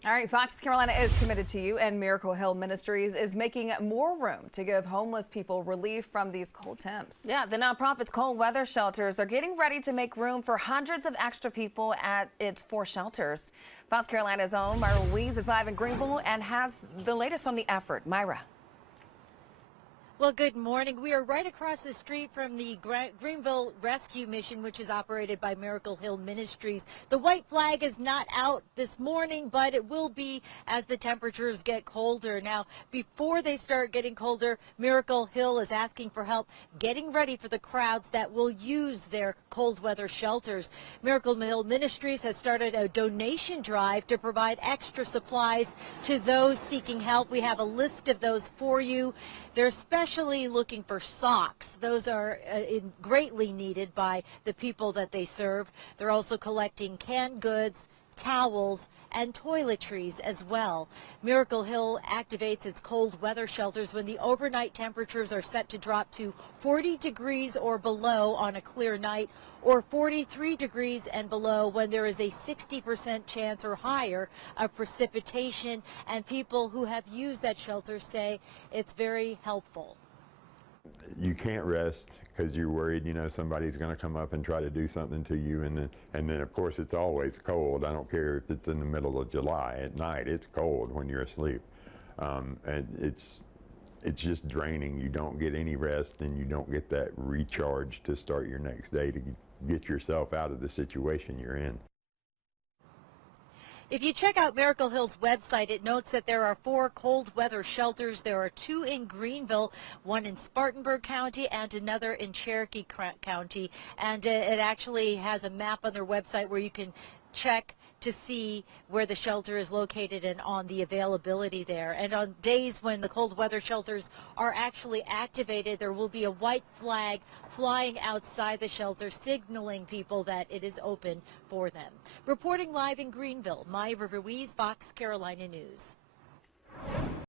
All right, Fox Carolina is committed to you, and Miracle Hill Ministries is making more room to give homeless people relief from these cold temps. Yeah, the nonprofit's cold weather shelters are getting ready to make room for hundreds of extra people at its 4 shelters. Fox Carolina's own Myra Ruiz is live in Greenville and has the latest on the effort. Myra. Well, good morning. We are right across the street from the Greenville Rescue Mission, which is operated by Miracle Hill Ministries. The white flag is not out this morning, but it will be as the temperatures get colder. Now, before they start getting colder, Miracle Hill is asking for help getting ready for the crowds that will use their cold weather shelters. Miracle Hill Ministries has started a donation drive to provide extra supplies to those seeking help. We have a list of those for you. They're especially looking for socks. Those are greatly needed by the people that they serve. They're also collecting canned goods, towels, and toiletries as well. Miracle Hill activates its cold weather shelters when the overnight temperatures are set to drop to 40 degrees or below on a clear night, or 43 degrees and below when there is a 60% chance or higher of precipitation. And people who have used that shelter say it's very helpful. You can't rest because you're worried, somebody's going to come up and try to do something to you, and then of course it's always cold. I don't care if it's in the middle of July at night, it's cold when you're asleep. And it's just draining. You don't get any rest, and you don't get that recharge to start your next day to get yourself out of the situation you're in. If you check out Miracle Hill's website, it notes that there are 4 cold weather shelters. There are 2 in Greenville, 1 in Spartanburg County, and another in Cherokee County. And it actually has a map on their website where you can check to see where the shelter is located and on the availability there. And on days when the cold weather shelters are actually activated, there will be a white flag flying outside the shelter signaling people that it is open for them. Reporting live in Greenville, Myra Ruiz, Fox Carolina News.